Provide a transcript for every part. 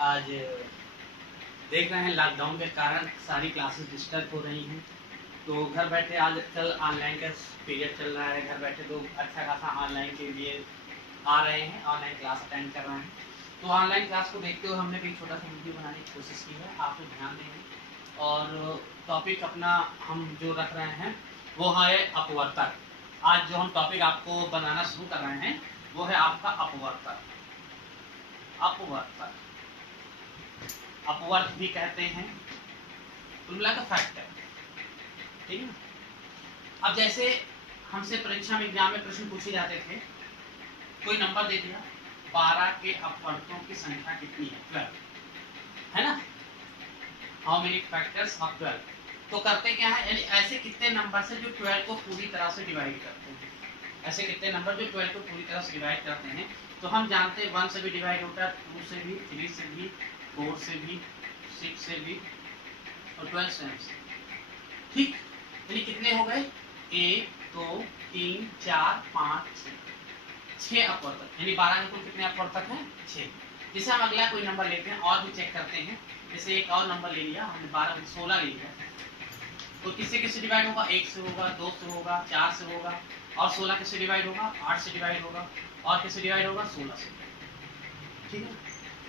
आज देख रहे हैं लॉकडाउन के कारण सारी क्लासेस डिस्टर्ब हो रही हैं, तो घर बैठे आजकल ऑनलाइन का पीरियड चल रहा है। घर बैठे लोग अच्छा खासा ऑनलाइन के लिए आ रहे हैं, ऑनलाइन क्लास अटेंड कर रहे हैं। तो ऑनलाइन क्लास को देखते हुए हमने भी छोटा सा वीडियो बनाने की कोशिश की है, आप लोग ध्यान देंगे। और टॉपिक अपना हम जो रख रहे हैं वो है अपवर्तक। आज जो हम टॉपिक आपको बनाना शुरू कर रहे हैं वो है आपका अपवर्तक। अपवर्तक, अपवर्त भी कहते हैं, तुलना का फैक्टर, ठीक है। अब जैसे हमसे परीक्षा में एग्जाम में प्रश्न पूछे जाते थे, कोई नंबर दे दिया, 12 के अपवर्तों की संख्या कितनी है? 12 है ना। How many factors of 12? तो करते क्या है, यानी ऐसे कितने नंबर से जो 12 को पूरी तरह से डिवाइड करते हैं, ऐसे कितने नंबर जो 12 को पूरी तरह से डिवाइड करते हैं। तो हम जानते हैं 1 से भी डिवाइड होता है, 2 से भी, 3 से भी, 4 से भी, 6 से भी और 12 से। ठीक, यानी कितने हो गए? 1 2 3 4 5 6 अपवर्तक, यानी 12 के कुल कितने अपवर्तक हैं? 6। जैसे हम अगला कोई नंबर लेते हैं और भी चेक करते हैं। जैसे एक और नंबर ले लिया हमने, 12 में 16 ले लिया, तो किससे किससे डिवाइड होगा? 1 से होगा, 2 से होगा, 4 से होगा, और 16 किससे डिवाइड होगा? 8 से डिवाइड होगा, और किससे डिवाइड होगा? 16 से। ठीक है,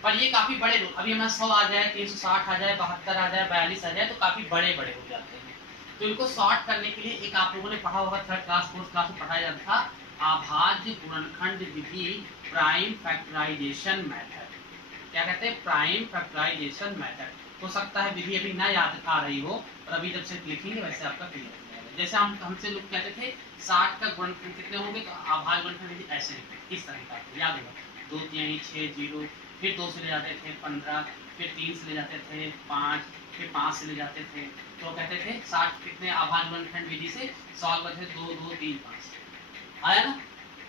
पर ये काफी बड़े लोग, अभी हमारा 100 आ जाए, 360 आ जाए, 72 आ जाए, 42 आ जाए, तो काफी बड़े बड़े हो जाते हैं। तो इनको सॉर्ट करने के लिए एक आप लोगों ने पढ़ा होगा, थर्ड क्लास फोर्थ क्लास में पढ़ाया जाता था, अभाज्य गुणनखंड विधि, प्राइम फैक्टराइजेशन मेथड। क्या कहते हैं? Prime factorization method. हो सकता है विधि अभी ना याद आ रही हो, और अभी जब से लिखेंगे वैसे आपका क्लियर हो जाएगा। जैसे हमसे लोग कहते थे 60 का गुणनखंड कितने होंगे, तो अभाज्य गुणनखंड ऐसे लिखते, इस तरह का याद होगा, 2 3 6 0, फिर 2 से ले जाते थे 15, फिर 3 से ले जाते थे 5, फिर 5 से ले जाते थे, तो कहते थे 60 कितने अभाज्य गुणनखंड विधि से सॉल्व करते थे, 2 2 3 5। आया ना,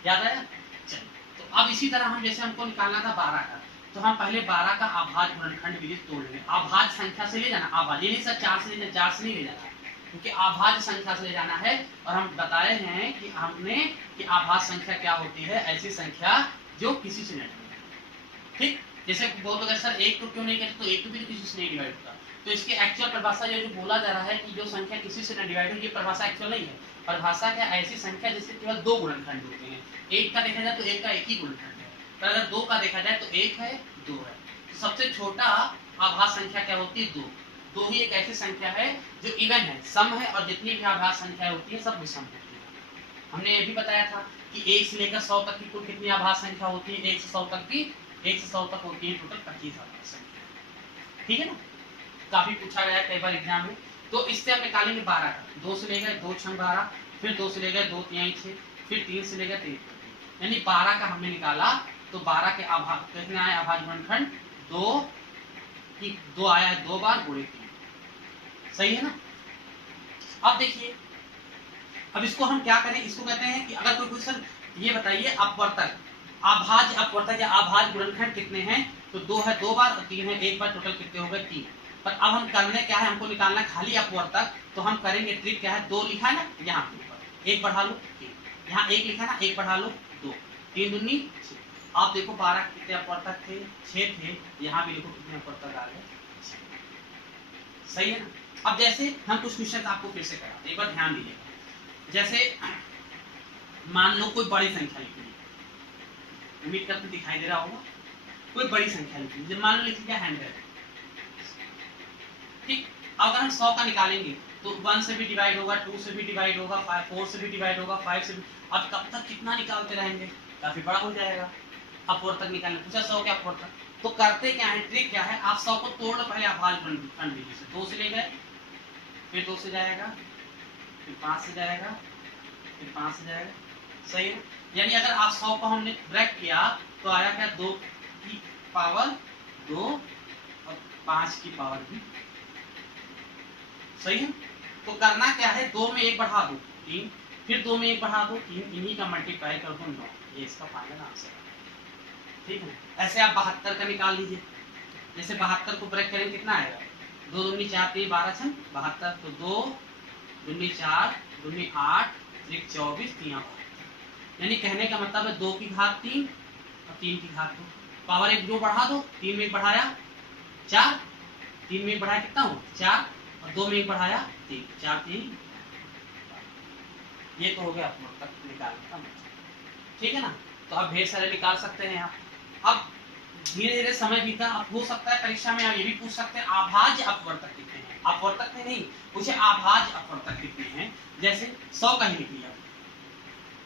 याद आया? चलिए, तो अब इसी तरह हम जैसे हमको निकालना था 12 का, तो हम पहले 12 का अभाज्य गुणनखंड विधि तोड़ लेंगे। अभाज्य संख्या से ले जाना, अभाज्य नहीं सर 4 से ले जाना, 4 से नहीं ले जाना, क्योंकि अभाज्य संख्या से ले जाना है। और हम बताए हैं कि हमने कि अभाज्य संख्या क्या होती है? ऐसी संख्या जो किसी से नहीं, ठीक। जैसे बहुत लोग सर 1 को क्यों नहीं कहते, तो 1 को भी किसी से नहीं डिवाइड होता। तो इसकी एक्चुअल परिभाषा जो बोला जा रहा है कि जो संख्या किसी से नहीं डिवाइड हो, ये परिभाषा एक्चुअल नहीं है। परिभाषा क्या? ऐसी संख्या जिसके केवल 2 गुणनखंड होते हैं। 1 का देखा जाए तो 1 का एक ही गुणनखंड है, पर अगर 2 का देखा जाए तो 1 है 2 है। तो सबसे छोटा अभाज्य संख्या क्या होती है? 2। 2 ही एक ऐसी संख्या है जो इवन है, सम है, और जितनी भी अभाज्य संख्या होती है सब विषम होती है। हमने ये भी बताया था कि 1 से लेकर 100 तक की कुल कितनी अभाज्य संख्या होती है? 1 से 100 तक की, 1 से 100 तक होती है टोटल 25 अभाज्य संख्या। ठीक है ना, काफी पूछा गया है कई बार एग्जाम में। तो इससे हम निकालेंगे 12 का, 2 से ले गए 2 6 12, फिर 2 से ले गए 2 3 6, फिर 3 से ले गए 3, यानी 12 का हमने निकाला। तो 12 के अभाज्य कितने आए? अभाज्य गुणनखंड 2 की 2 आया है 2 बार गुणे 3, सही है ना। अब देखिए, अब इसको हम क्या करें, इसको कहते हैं कि अगर कोई क्वेश्चन ये बताइए अपवर्तक, अभाज्य अपवर्तक या अभाज्य गुणनखंड कितने हैं, तो 2 है 2 बार और 3 है 1 बार, टोटल कितने हो गए? 3। पर अब हम करने क्या है, हमको निकालना खाली अपवर्तक। तो हम करेंगे ट्रिक क्या है, 2 लिखा है ना यहाँ पर, 1 बढ़ा लो 3, यहाँ 1 लिखा ना, 1 बढ़ा लो 2, 3 दूनी 6। आप देखो 12 कितने अपवर्तक थे? 6 थे। यहाँ भी देखो कितने अपवर्तक आ गए, 6। सही है ना। अब जैसे हम कुछ क्वेश्चन आपको फिर से करा, एक बार ध्यान दीजिएगा। जैसे मान लो कोई बड़ी संख्या लिखी, उम्मीद करते दिखाई दे रहा होगा, कोई बड़ी संख्या लिखी, मान लो लिख लिया 100, ठीक। अगर हम 100 का निकालेंगे तो 1 से भी डिवाइड होगा, 2 से भी डिवाइड होगा, 4 से भी डिवाइड होगा, 5 से भी। अब कब तक कितना निकालते रहेंगे? काफी बड़ा हो जाएगा। अपवर्तक निकालने पूछा 100 के अपवर्तक, तो करते क्या है, ट्रिक क्या है, आप 100 को तोड़ लो पहले अभाज्य गुणनखंड विधि से। 2 से ले गए, फिर 2 से जाएगा, फिर 5 से जाएगा, फिर 5 से जाएगा, सही है। यानी अगर आप 100 को हमने ब्रेक किया तो आया क्या? 2 की पावर 2 और 5 की पावर भी, सही है। तो करना क्या है, 2 में 1 बढ़ा दो 3, फिर 2 में 1 बढ़ा दो 3, इन्हीं का मल्टीप्लाई कर दो 9, ये इसका फाइनल आंसर है। ठीक है, ऐसे आप 72 का निकाल लीजिए। जैसे 72 को ब्रेक करेंगे कितना आएगा? 2 दूनी 4 3 12 6 72, तो 2 दूनी 4 दूनी 8 3 24 3 8, यानी कहने का मतलब है 2 की घात 3 और 3 की घात 2, पावर 1 जो बढ़ा दो, 3 में 1 बढ़ाया 4, 3 में 1 बढ़ाया कितना हुआ 4, और 2 में 1 बढ़ाया 3, 4 3। ये तो हो गया अपवर्तक निकालने का मतलब, ठीक है ना। तो अब ढेर सारे निकाल सकते हैं आप। अब धीरे धीरे समय बीता, अब हो सकता है परीक्षा में आप ये भी पूछ सकते हैं आभाज्य अपवर्तक कितने हैं। अपवर्तक में नहीं पूछे, आभाज्य अपवर्तक कितने हैं। जैसे 100 का ही लिख लिया,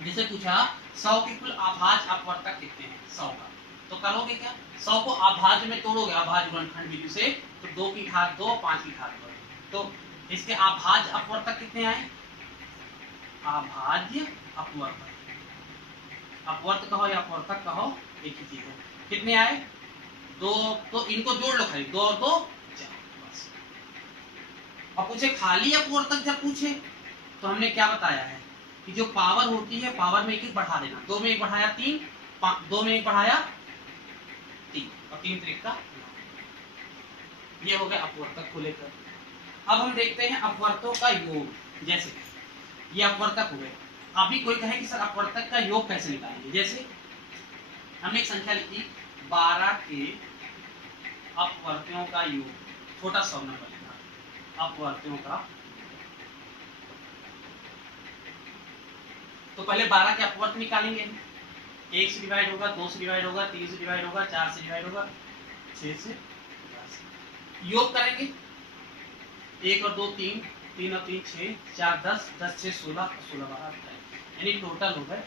जैसे पूछा 100 के कुल आभाज्य अपवर्तक कितने हैं 100 का, तो करोगे क्या 100 को आभाज्य में तोड़ोगे आभाज्य गुणनखंड विधि से, तो 2 की घात 2 5 की घात 2, तो इसके आभाज्य अपवर्तक कितने आए, आभाज्य अपवर्तक, अपवर्त कहो या अपवर्तक कहो एक ही चीज है, कितने आए 2, तो इनको जोड़ लो खाली 2 और 2 4 बस। अब पूछे खाली अपवर्तक जब पूछे तो हमने क्या बताया है कि जो पावर होती है पावर में 1 बढ़ा देना, 2 में 1 बढ़ाया 3, 2 में 1 बढ़ाया 3 और 3 त्रिक का, ये हो गया अपवर्तक को लेकर। अब हम देखते हैं अपवर्तों का योग, जैसे ये अपवर्तक हो गए। अभी कोई कहे कि सर अपवर्तक का योग कैसे निकालेंगे, जैसे हमने एक संख्या लिखी 12 के अपवर्त्यों का योग, छोटा सा नंबर लिखा अपवर्त्यों का, तो पहले 12 के अपवर्त निकालेंगे, 1 से डिवाइड होगा, 2 से डिवाइड होगा, 3 से डिवाइड होगा, 4 से डिवाइड होगा, 6 से 10 योग करेंगे, 1 और 2 3, 3 और 3 6, 4 10, 10 से 16, 16 12 यानी टोटल हो गए।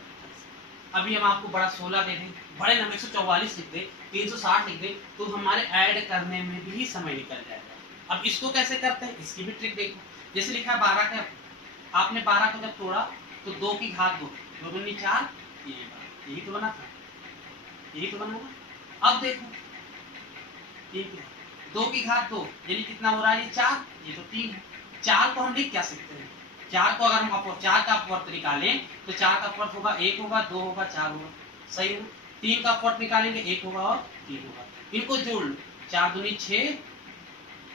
अभी हम आपको बड़ा 16 दे दें, बड़े नंबर 144 लिख दे, 360 लिख दे, तो हमारे ऐड करने में भी समय निकल जाएगा। अब इसको कैसे करते हैं, इसकी भी ट्रिक देखो। जैसे लिखा है 12 का, आपने 12 को जब तोड़ा तो 2 की घात 2, 2 दूनी 4, यही तो बना था, यही तो बना था। अब देखो 2 की घात 2 यानी कितना हो रहा है, ये 4, ये तो 3 है। 4 को हम लिख क्या सकते हैं, 4 को अगर हम 4 का अपवर्त निकालें तो 4 का अपवर्त होगा 1 होगा 2 होगा 4 होगा, सही है। 3 का अपवर्त निकालेंगे 1 होगा और 3 होगा, इनको जोड़ लो, 4 दूनी 6,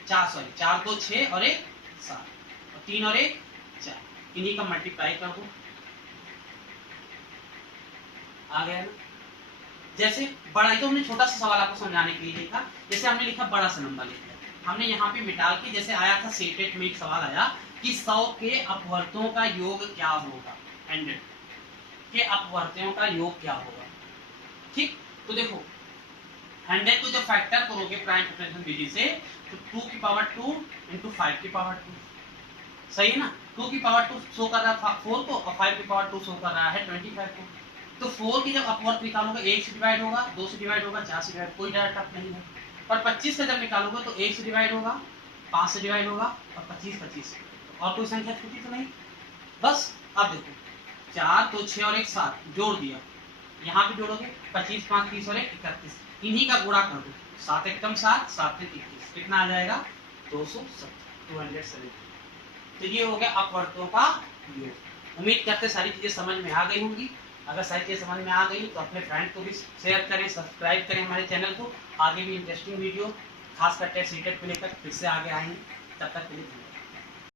4 2 6 और 1 7, और 3 और 1 4, इन्हीं का मल्टीप्लाई कर दो, आ गया ना। जैसे बड़ा, तो हमने छोटा सा सवाल आपको समझाने के लिए लिखा, जैसे हमने लिखा बड़ा सा नंबर लिख लिया, हमने यहाँ पे मिटा के, जैसे आया था सेटेट में एक सवाल आया कि 100 के अपवर्तों का योग क्या होगा, 100 के अपवर्तों का योग क्या होगा, ठीक। तो देखो 100 को जब फैक्टर करोगे प्राइम फैक्टराइजेशन विधि से, तो 2 की पावर 2 इंटू 5 की पावर 2, सही है ना। 2 की पावर 2 शो कर रहा है 4 को, और 5 की पावर 2 शो कर रहा है 25 को। तो 4 की जब अपवर्त निकालोगे 1 से डिवाइड होगा, 2 से डिवाइड होगा, 4 से डिवाइड, कोई डायरेक्ट टर्म नहीं है। पर 25 का जब निकालोगे तो 1 से डिवाइड होगा, 5 से डिवाइड होगा, और 25 25, और कोई संख्या छूटी तो नहीं, बस। अब देखो 4 2 6 और 1 7 जोड़ दिया, यहाँ पे जोड़ोगे 25 5 30 और 1 31, इन्हीं का गुणा कर दो, 7 1 7 7 21, कितना आ जाएगा 270। तो ये हो गया अपवर्तों का योग। उम्मीद करते सारी चीजें समझ में आ गई होंगी। अगर सारी चीजें समझ में आ गई तो अपने फ्रेंड को भी शेयर करें, सब्सक्राइब करें हमारे चैनल को। आगे भी इंटरेस्टिंग वीडियो खासकर टेस्ट सीटेट को लेकर फिर से आगे आएंगे, तब तक के लिए।